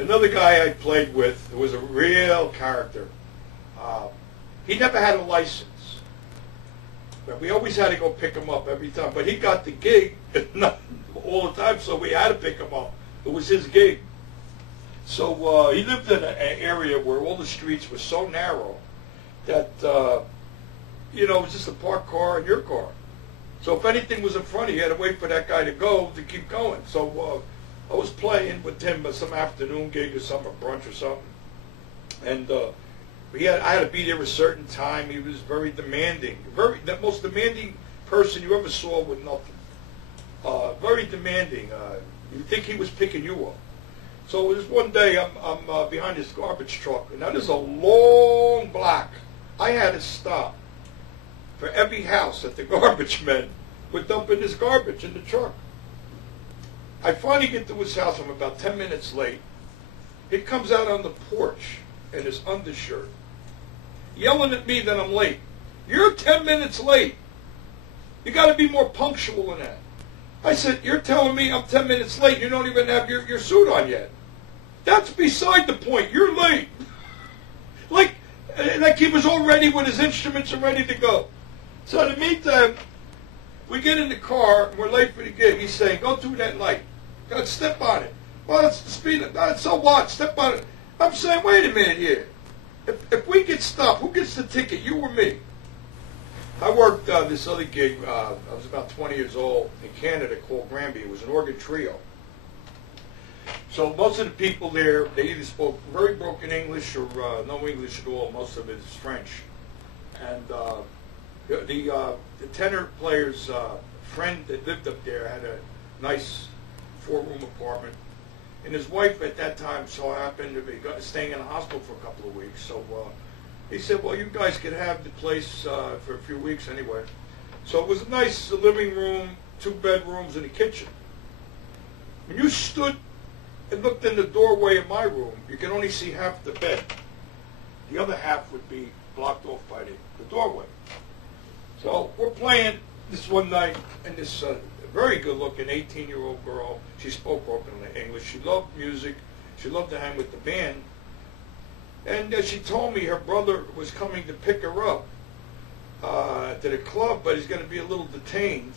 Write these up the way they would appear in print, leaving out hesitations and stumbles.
Another guy I played with who was a real character. He never had a license. But we always had to go pick him up every time. But he got the gig not all the time, so we had to pick him up. It was his gig. So he lived in an area where all the streets were so narrow that, it was just a parked car and your car. So if anything was in front of you, you had to wait for that guy to go to keep going. So I was playing with him some afternoon gig or something, or brunch or something. And I had to be there a certain time. He was very demanding. The most demanding person you ever saw with nothing. Very demanding. You'd think he was picking you up. So this one day, I'm behind this garbage truck. And now there's a long block. I had to stop for every house that the garbage men were dumping this garbage in the truck. I finally get to his house. I'm about 10 minutes late. He comes out on the porch in his undershirt, yelling at me that I'm late. You're 10 minutes late. You got to be more punctual than that. I said, you're telling me I'm 10 minutes late. You don't even have your suit on yet. That's beside the point. You're late. Like he was all ready with his instruments and ready to go. So in the meantime, we get in the car and we're late for the gig. He's saying, go through that light. God, step on it. Well, it's the speed. So what? Step on it. I'm saying, wait a minute here. If we get stopped, who gets the ticket, you or me? I worked this other gig. I was about 20 years old in Canada called Granby. It was an organ trio. So most of the people there, they either spoke very broken English or no English at all. Most of it is French. And the tenor player's friend that lived up there had a nice 4-room apartment. And his wife at that time so happened to be staying in a hospital for a couple of weeks. So he said, well, you guys could have the place for a few weeks anyway. So it was a nice living room, 2 bedrooms, and a kitchen. When you stood and looked in the doorway of my room, you could only see half the bed. The other half would be blocked off by the doorway. So we're playing this one night, and this very good-looking 18-year-old girl, she spoke broken English. She loved music. She loved to hang with the band. And she told me her brother was coming to pick her up to the club, but he's going to be a little detained.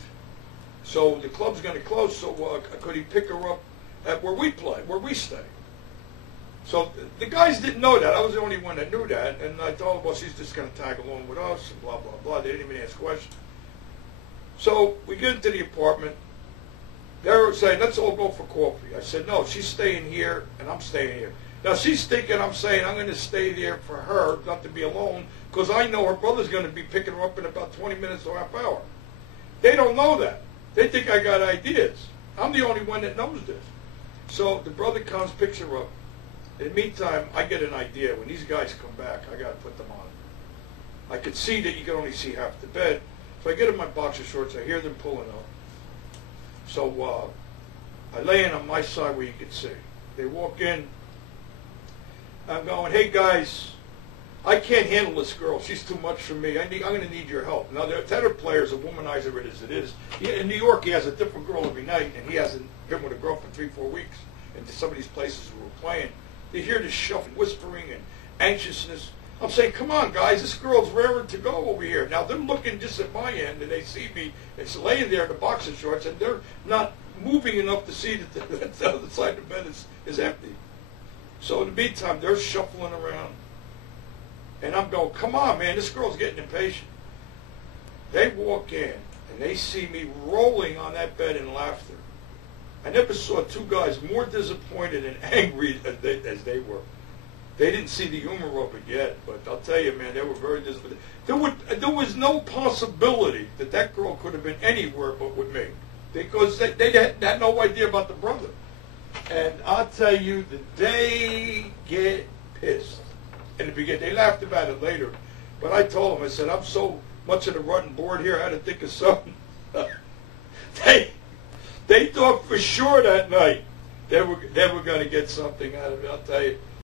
So the club's going to close, so could he pick her up at where we play, where we stay? So the guys didn't know that. I was the only one that knew that. And I told them, well, she's just going to tag along with us, and blah, blah, blah. They didn't even ask questions. So we get into the apartment. They're saying, let's all go for coffee. I said, no, she's staying here, and I'm staying here. Now, she's thinking I'm saying I'm going to stay there for her, not to be alone, because I know her brother's going to be picking her up in about 20 minutes or half hour. They don't know that. They think I got ideas. I'm the only one that knows this. So the brother comes, picks her up. In the meantime, I get an idea. When these guys come back, I got to put them on. I could see that you can only see half the bed. So I get in my boxer shorts. I hear them pulling up. So I lay in on my side where you can see. They walk in. I'm going, hey guys, I can't handle this girl. She's too much for me. I'm going to need your help. Now, the tenor player is a womanizer as it is. In New York, he has a different girl every night, and he hasn't been with a girl for 3-4 weeks. And to some of these places we were playing, they hear this shuffling, whispering, and anxiousness. I'm saying, come on, guys, this girl's raring to go over here. Now, they're looking just at my end, and they see me. It's laying there in the boxer shorts, and they're not moving enough to see that the other side of the bed is empty. So in the meantime, they're shuffling around. And I'm going, come on, man, this girl's getting impatient. They walk in, and they see me rolling on that bed in laughter. I never saw 2 guys more disappointed and angry as they were. They didn't see the humor of it yet, but I'll tell you, man, they were very disappointed. There was no possibility that girl could have been anywhere but with me, because they had no idea about the brother. And I'll tell you, they get pissed. In the beginning, they laughed about it later, but I told them, I said, I'm so much of the rotten board here, I had to think of something. They thought for sure that night they were going to get something out of it, I'll tell you.